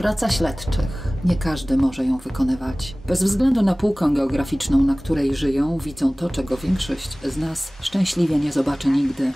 Praca śledczych. Nie każdy może ją wykonywać. Bez względu na półkę geograficzną, na której żyją, widzą to, czego większość z nas szczęśliwie nie zobaczy nigdy.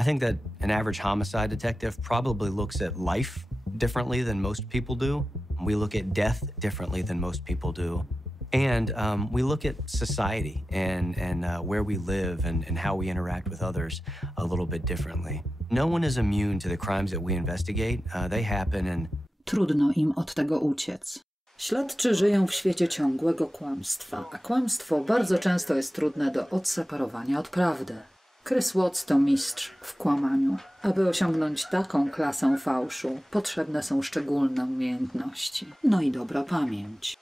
I think that an average homicide detective probably looks at life differently than most people do. We look at death differently than most people do. And we look at society and where we live and how we interact with others a little bit differently. No one is immune to the crimes that we investigate. They happen and... Trudno im od tego uciec. Śledczy żyją w świecie ciągłego kłamstwa, a kłamstwo bardzo często jest trudne do odseparowania od prawdy. Chris Watts to mistrz w kłamaniu. Aby osiągnąć taką klasę fałszu, potrzebne są szczególne umiejętności. No i dobra pamięć.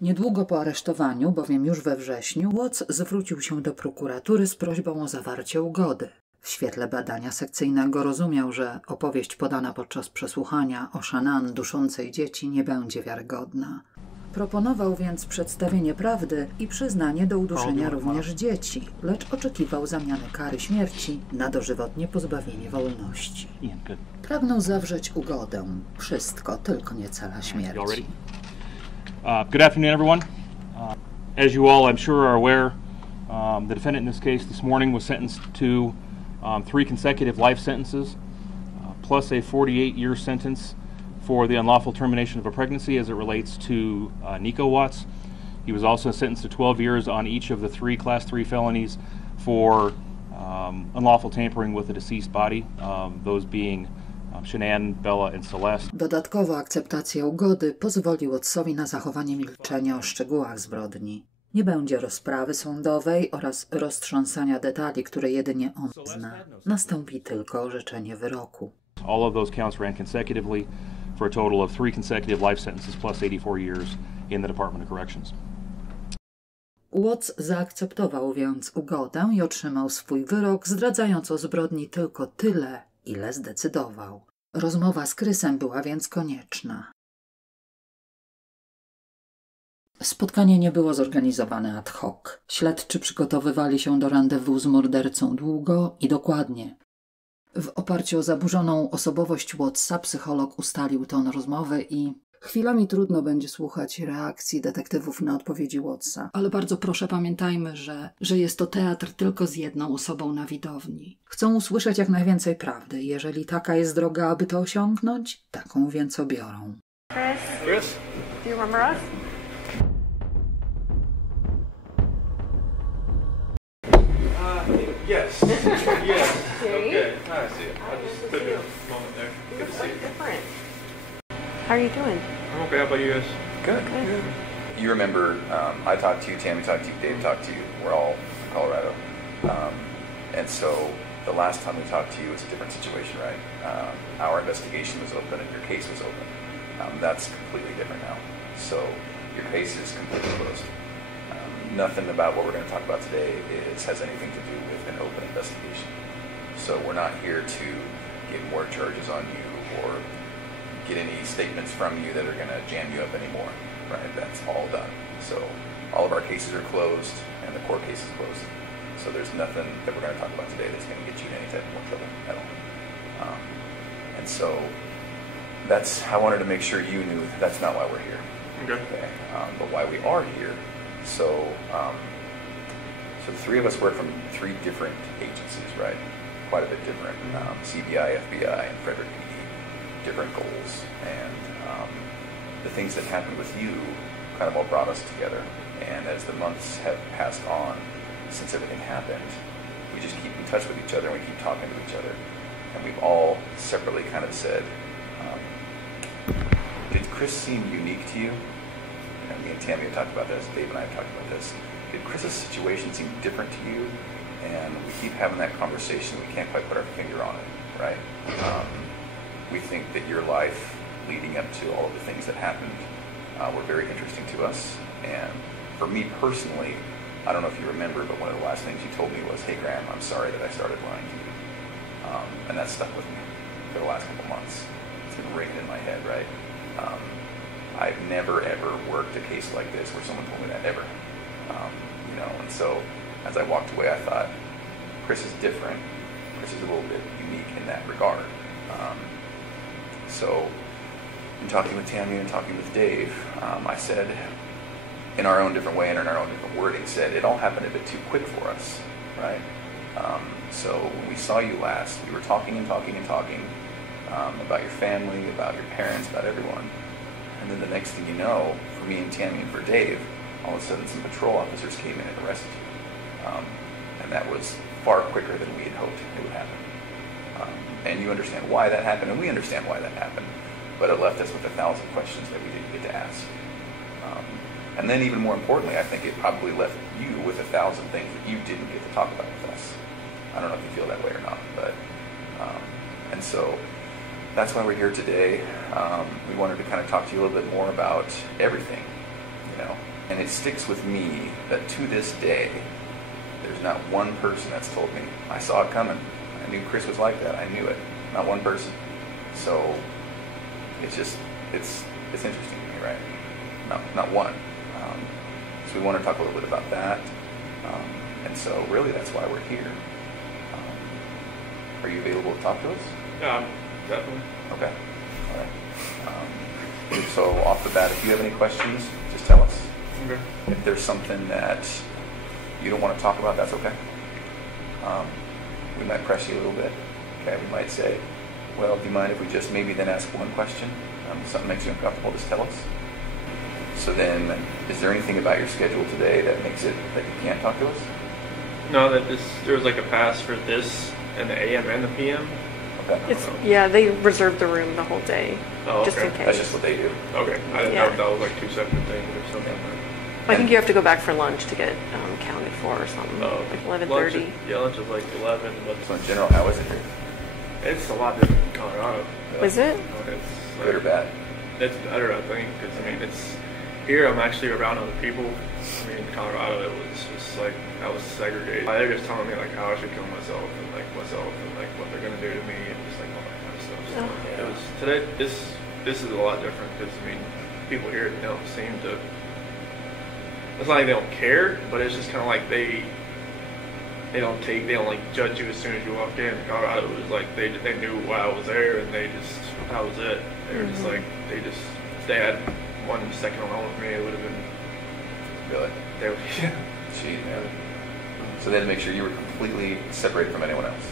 Niedługo po aresztowaniu, bowiem już we wrześniu, Watts zwrócił się do prokuratury z prośbą o zawarcie ugody. W świetle badania sekcyjnego rozumiał, że opowieść podana podczas przesłuchania o Shannon duszącej dzieci nie będzie wiarygodna. Proponował więc przedstawienie prawdy i przyznanie do uduszenia również dzieci, lecz oczekiwał zamiany kary śmierci na dożywotnie pozbawienie wolności. Pragnął zawrzeć ugodę. Wszystko, tylko nie cela śmierci. Good afternoon, everyone. As you all, I'm sure, are aware, the defendant in this case this morning was sentenced to 3 consecutive life sentences, plus a 48-year sentence for the unlawful termination of a pregnancy as it relates to Nico Watts. He was also sentenced to 12 years on each of the 3 Class 3 felonies for unlawful tampering with a deceased body, those being Shannon, Bella and Celeste. Dodatkowo akceptacja ugody pozwoli Wattsowi na zachowanie milczenia o szczegółach zbrodni. Nie będzie rozprawy sądowej oraz roztrząsania detali, które jedynie on zna. Nastąpi tylko orzeczenie wyroku. All of those counts ran consecutively for a total of 3 consecutive life sentences plus 84 years in the Department of Corrections. Watts zaakceptował więc ugodę i otrzymał swój wyrok, zdradzając o zbrodni tylko tyle, ile zdecydował. Rozmowa z Chrisem była więc konieczna. Spotkanie nie było zorganizowane ad hoc. Śledczy przygotowywali się do rendezvous z mordercą długo i dokładnie. W oparciu o zaburzoną osobowość Wattsa psycholog ustalił ton rozmowy i... Chwilami trudno będzie słuchać reakcji detektywów na odpowiedzi Wattsa, ale bardzo proszę pamiętajmy, że jest to teatr tylko z jedną osobą na widowni. Chcą usłyszeć jak najwięcej prawdy. Jeżeli taka jest droga, aby to osiągnąć, taką więc obiorą. Chris? Do you remember us? Yes. Yes. Okay. I see it. I just took a moment there. Good to see you. Different. How are you doing? I'm okay. How about you guys? Good. You remember, I talked to you, Tammy talked to you, Dave talked to you. We're all from Colorado. And so the last time we talked to you, it's a different situation, right? Our investigation was open and your case was open. That's completely different now. So your case is completely closed. Nothing about what we're going to talk about today has anything to do with an open investigation. So we're not here to get more charges on you or get any statements from you that are going to jam you up anymore, right? That's all done. So all of our cases are closed and the court case is closed. So there's nothing that we're going to talk about today that's going to get you in any type of more trouble at all. And so I wanted to make sure you knew that's not why we're here. Okay. But why we are here. So the 3 of us work from 3 different agencies, right? Quite a bit different. CBI, FBI, and Frederick PD. Different goals. And the things that happened with you kind of all brought us together. And as the months have passed on since everything happened, we just keep in touch with each other and we keep talking to each other. And we've all separately kind of said, did Chris seem unique to you? And me and Tammy have talked about this, Dave and I have talked about this. Did Chris's situation seem different to you? And we keep having that conversation. We can't quite put our finger on it, right? We think that your life leading up to all of the things that happened were very interesting to us. And for me personally, I don't know if you remember, but one of the last things you told me was, hey Graham, I'm sorry that I started lying to you. And that stuck with me for the last couple months. It's been ringing in my head, right? I've never ever worked a case like this where someone told me that ever. And so as I walked away, I thought, Chris is different. Chris is a little bit unique in that regard. So, in talking with Tammy and talking with Dave, I said, in our own different way and in our own different wording, said it all happened a bit too quick for us, right? So when we saw you last, we were talking and talking and talking about your family, about your parents, about everyone. And then the next thing you know, for me and Tammy and for Dave, all of a sudden some patrol officers came in and arrested you. And that was far quicker than we had hoped it would happen. And you understand why that happened, and we understand why that happened. But it left us with 1,000 questions that we didn't get to ask. And then even more importantly, I think it probably left you with 1,000 things that you didn't get to talk about with us. I don't know if you feel that way or not, but, and so that's why we're here today. We wanted to kind of talk to you a little bit more about everything, you know. And it sticks with me that to this day, there's not one person that's told me, I saw it coming. I knew Chris was like that. I knew it. Not one person. So it's just, it's interesting to me, right? Not one. So we want to talk a little bit about that. And so really that's why we're here. Are you available to talk to us? Yeah, definitely. Okay. All right. So off the bat, if you have any questions, just tell us. Okay. If there's something that you don't want to talk about, that's okay. We might press you a little bit. Okay, we might say, well, do you mind if we just maybe then ask one question? If something makes you uncomfortable, just tell us. So then, is there anything about your schedule today that makes it that you can't talk to us? No, there was like a pass for this and the AM and the PM. Okay. Yeah, they reserved the room the whole day, Oh, just okay. in case. That's just what they do. Okay, I didn't know if that was like two separate things or something. I think you have to go back for lunch to get counted for or something, Oh, like 11:30. Yeah, lunch is like 11, but So in general, how is it here? it's a lot different in Colorado. Was it? It's Good or bad? It's better, I think, because I mean, it's here. I'm actually around other people. I mean, in Colorado, it was just like I was segregated. They were just telling me like how I should kill myself and like what they're gonna do to me and just like all that kind of stuff. So Oh. it was today. This is a lot different because I mean, people here don't seem to. It's not like they don't care, but it's just kind of like they don't like judge you as soon as you walk in. Colorado was like they knew why I was there and that was it. They were just like if they had 1 second alone with me, it would have been Really? they would yeah. Gee, man. So they had to make sure you were completely separated from anyone else.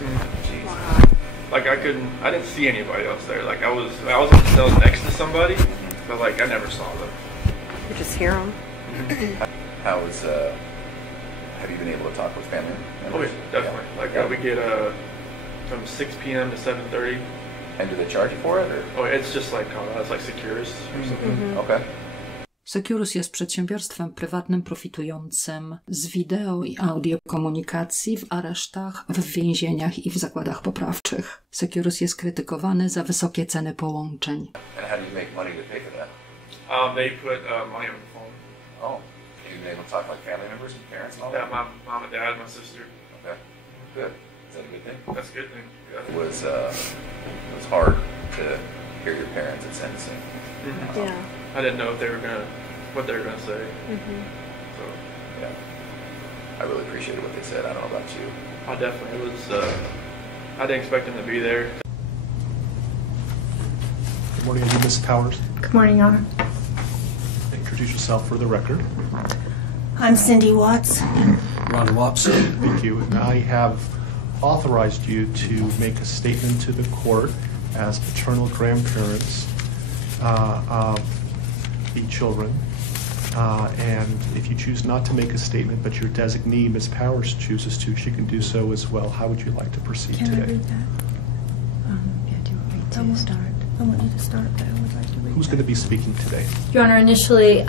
Jeez. Wow. Like I didn't see anybody else there. Like I was in the cell next to somebody, but like I never saw them. You just hear them. How was, have you been able to talk with family members? Oh, yeah, definitely. Yeah. Like Yeah. we get from 6 p.m. to 7:30. And do they charge you for it, or? Oh, it's just like it's like Securus or something. Okay. Securus jest przedsiębiorstwem prywatnym profitującym z wideo i audio komunikacji w aresztach, w więzieniach i w zakładach poprawczych. Securus jest krytykowany za wysokie ceny połączeń. And how do you make money to pay for that? They put money on the phone. Oh, you've been able to talk like family members and parents and all Yeah, that? my mom and dad, my sister. Okay, good. Is that a good thing? That's a good thing. Yeah. It was hard to hear your parents at sentencing. Yeah. I didn't know if what they were gonna say. So Yeah. I really appreciated what they said. I don't know about you. I definitely I didn't expect them to be there. Good morning, are you Ms. Powers? Good morning, Your Honor. Introduce yourself for the record. I'm Cindy Watts. Ron Wattsa. Thank you. And I have authorized you to make a statement to the court as paternal grandparents of the children. And if you choose not to make a statement, but your designee, Ms. Powers, chooses to, she can do so as well. How would you like to proceed Can today? I read that? Yeah, do you want me to start? I want you to start, but I would like to read Who's going to be speaking today? Your Honor, initially,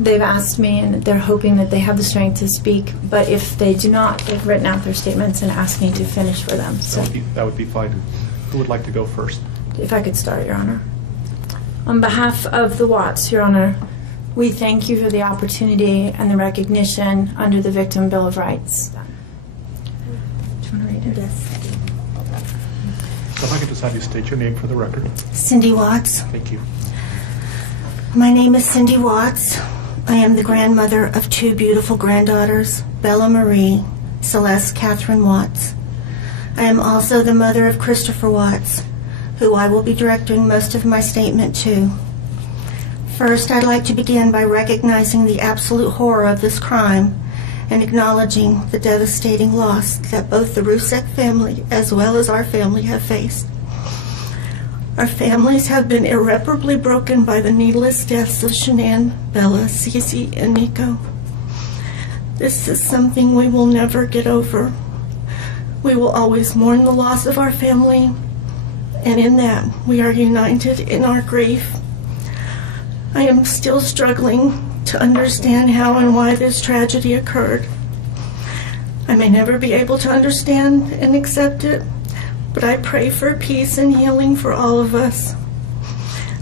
they've asked me, and they're hoping that they have the strength to speak, but if they do not, they've written out their statements and asked me to finish for them. So That would be fine. Who would like to go first? if I could start, Your Honor. On behalf of the Watts, Your Honor, we thank you for the opportunity and the recognition under the Victim Bill of Rights. Do you want to read it? Yes. So if I could just have you state your name for the record. Cindy Watts. Thank you. My name is Cindy Watts. I am the grandmother of 2 beautiful granddaughters, Bella Marie, Celeste Catherine Watts. I am also the mother of Christopher Watts, who I will be directing most of my statement to. First, I'd like to begin by recognizing the absolute horror of this crime and acknowledging the devastating loss that both the Rusek family as well as our family have faced. Our families have been irreparably broken by the needless deaths of Shanann, Bella, Cece, and Nico. This is something we will never get over. We will always mourn the loss of our family, and in that we are united in our grief. I am still struggling to understand how and why this tragedy occurred. I may never be able to understand and accept it, but I pray for peace and healing for all of us.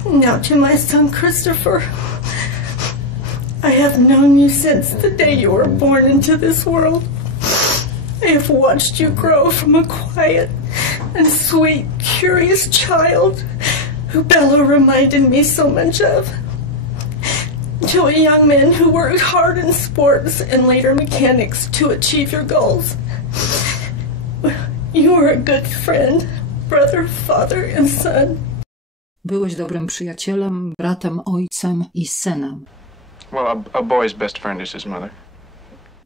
Now to my son Christopher, I have known you since the day you were born into this world. I have watched you grow from a quiet and sweet, curious child who Bella reminded me so much of, to a young man who worked hard in sports and later mechanics to achieve your goals. You are a good friend, brother, father and son. Byłeś dobrym przyjacielem, bratem, ojcem i synem. Well, a boy's best friend is his mother.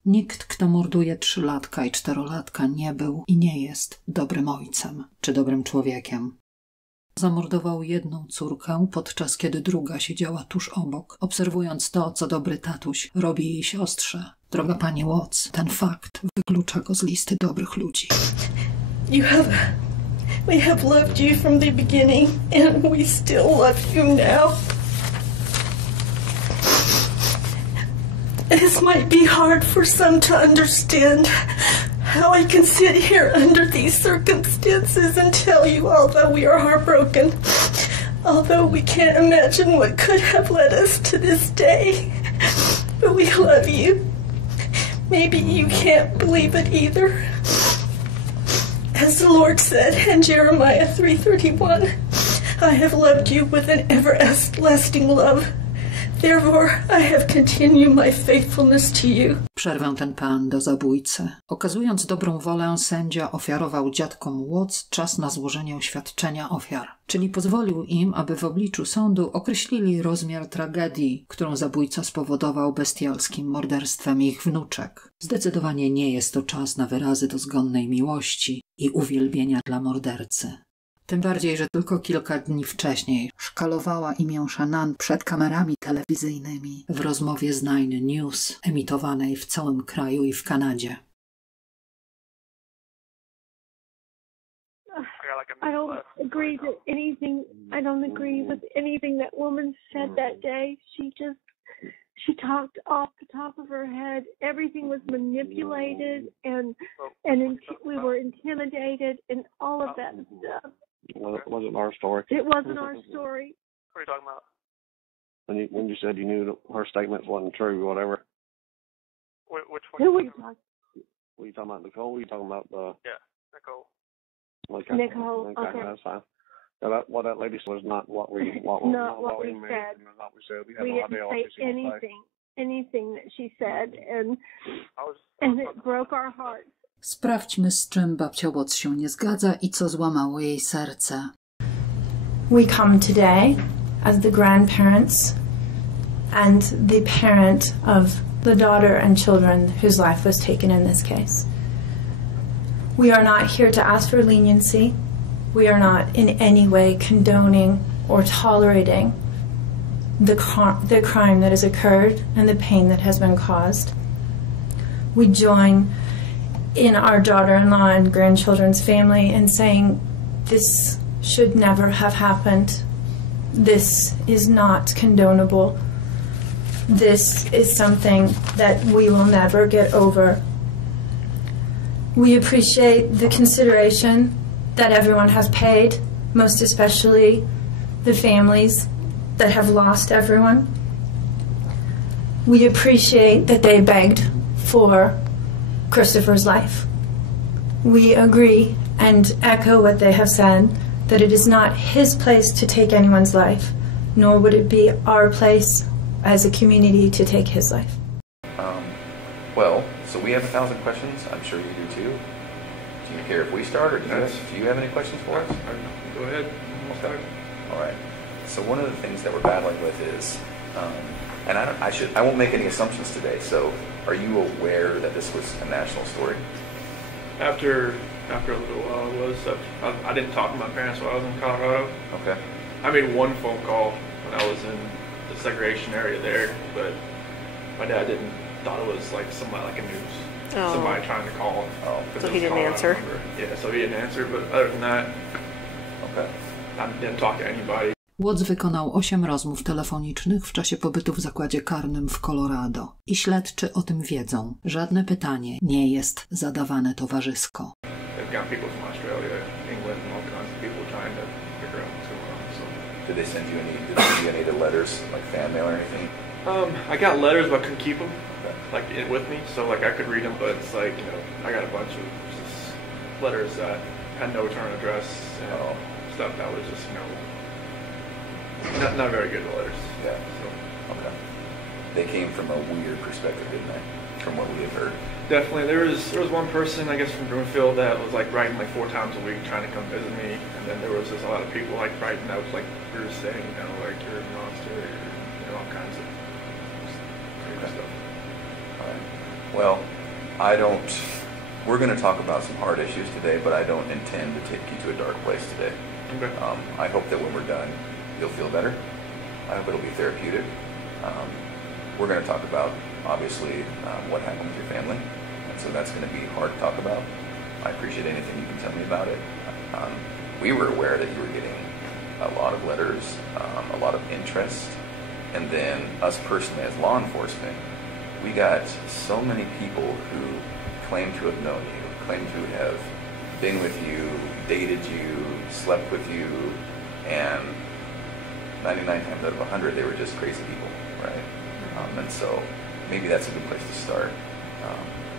Nikt, kto morduje 3-latka i 4-latka, nie był i nie jest dobrym ojcem czy dobrym człowiekiem. Zamordował jedną córkę, podczas kiedy druga siedziała tuż obok, obserwując to, co dobry tatuś robi jej siostrze. Droga pani Watts, ten fakt wyklucza go z listy dobrych ludzi. We have loved you from the beginning, and we still love you now. This might be hard for some to understand, how I can sit here under these circumstances and tell you, although we are heartbroken, although we can't imagine what could have led us to this day, but we love you. Maybe you can't believe it either. As the Lord said in Jeremiah 3:31, I have loved you with an everlasting love. Therefore, I have continued my faithfulness to you. Przerwę ten plan do zabójcy. Okazując dobrą wolę, sędzia ofiarował dziadkom Watts czas na złożenie oświadczenia ofiar, czyli pozwolił im, aby w obliczu sądu określili rozmiar tragedii, którą zabójca spowodował bestialskim morderstwem ich wnuczek. Zdecydowanie nie jest to czas na wyrazy dozgonnej miłości i uwielbienia dla mordercy. Tym bardziej, że tylko kilka dni wcześniej szkalowała imię Shanann przed kamerami telewizyjnymi w rozmowie z 9 News, emitowanej w całym kraju i w Kanadzie. I don't agree with anything that woman said that day. She talked off the top of her head. Everything was manipulated and we were intimidated and all of that stuff. Well, it wasn't our story. It wasn't our story. What are you talking about? When you said you knew that her statements wasn't true, whatever. Which one? Who were you talking? Were you talking about Nicole? Were you talking about the? Yeah, Nicole. Okay. Nicole. Okay. That's fine. So that lady was not what we said. We had no idea what she was gonna say. Anything that she said, and it broke our hearts. Sprawdźmy, z czym babcia Watts się nie zgadza i co złamało jej serce. We come today as the grandparents and the parent of the daughter and children whose life was taken in this case. We are not here to ask for leniency. We are not in any way condoning or tolerating the crime that has occurred and the pain that has been caused. We join in our daughter-in-law and grandchildren's family in saying this should never have happened. This is not condonable. This is something that we will never get over. We appreciate the consideration that everyone has paid, most especially the families that have lost everyone. We appreciate that they begged for Christopher's life. We agree and echo what they have said, that it is not his place to take anyone's life, nor would it be our place as a community to take his life. Well, so we have 1,000 questions. I'm sure you do too. Do you care if we start, or do you have any questions for us? Go ahead. most okay. All right. So one of the things that we're battling with is, and I won't make any assumptions today. So, are you aware that this was a national story? After a little while, it was. I didn't talk to my parents while I was in Colorado. Okay. I made one phone call when I was in the segregation area there, but my dad thought it was like somebody like a news. Somebody trying to call. So he didn't answer? Yeah, so he didn't answer, but other than that, I didn't talk to anybody. Watts wykonał 8 rozmów telefonicznych w czasie pobytu w Zakładzie Karnym w Colorado. I śledczy o tym wiedzą. Żadne pytanie nie jest zadawane towarzysko. They've got people from Australia, England, and all kinds of people trying to figure out what's going on. So. Did they send you any of the letters, like fan mail or anything? I got letters, but I couldn't keep them like with me, so like I could read them, but it's like, you know, I got a bunch of just letters that had no return address and stuff that was just, you know, not very good letters. Yeah. So. Okay. They came from a weird perspective, didn't they? From what we had heard. Definitely. There was one person, I guess, from Broomfield that was like writing like 4 times a week trying to come visit me, and then there was just a lot of people like writing notes like you're saying, you know, like you're a monster, you know, all kinds of crazy stuff. All right. Well, we're going to talk about some hard issues today, but I don't intend to take you to a dark place today. Okay. I hope that when we're done, you'll feel better. I hope it'll be therapeutic. We're going to talk about, obviously, what happened with your family, and so that's going to be hard to talk about. I appreciate anything you can tell me about it. We were aware that you were getting a lot of letters, a lot of interest, and then us personally as law enforcement, we got so many people who claim to have known you, claim to have been with you, dated you, slept with you, and 99 times out of 100, they were just crazy people, right? And so maybe that's a good place to start.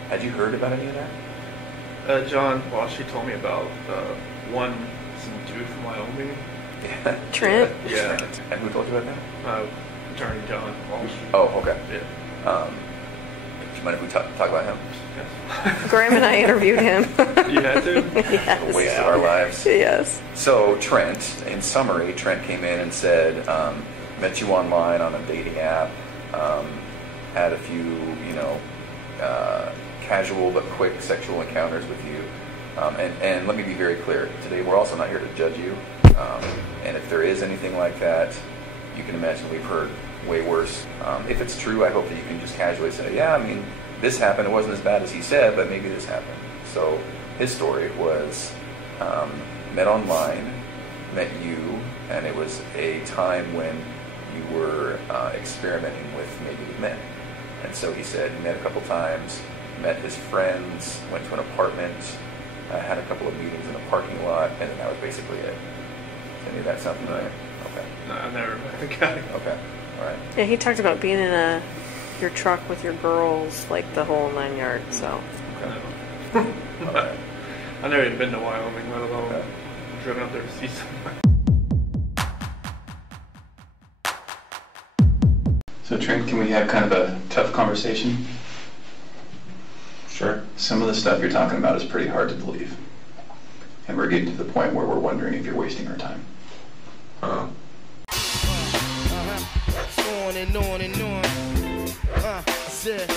Had you heard about any of that? John Walsh, he told me about some dude from Wyoming. Yeah. Trent? Yeah. And who told you about that? Attorney John Walsh. Oh, okay. Yeah. Do you mind if we talk about him? Yes. Graham and I interviewed him. You had to? Yes. A waste of our lives. Yes. So Trent, in summary, Trent came in and said, met you online on a dating app, had a few, you know, casual but quick sexual encounters with you. And let me be very clear, today we're also not here to judge you. And if there is anything like that, you can imagine we've heard way worse. If it's true, I hope that you can just casually say, yeah, I mean, this happened, it wasn't as bad as he said, but maybe this happened. So his story was met online, met you, and it was a time when you were experimenting with maybe men. And so he said he met a couple times, met his friends, went to an apartment, had a couple of meetings in a parking lot, and then that was basically it. Does any of that sound familiar? Okay. No, I never met the guy. Okay. All right. Yeah, he talked about being in your truck with your girls, like the whole 9 yards, so. Okay. No. Right. I've never even been to Wyoming, let alone driven up there to see someone. So Trent, can we have kind of a tough conversation? Sure. Some of the stuff you're talking about is pretty hard to believe. And we're getting to the point where we're wondering if you're wasting our time. On and on and on. I said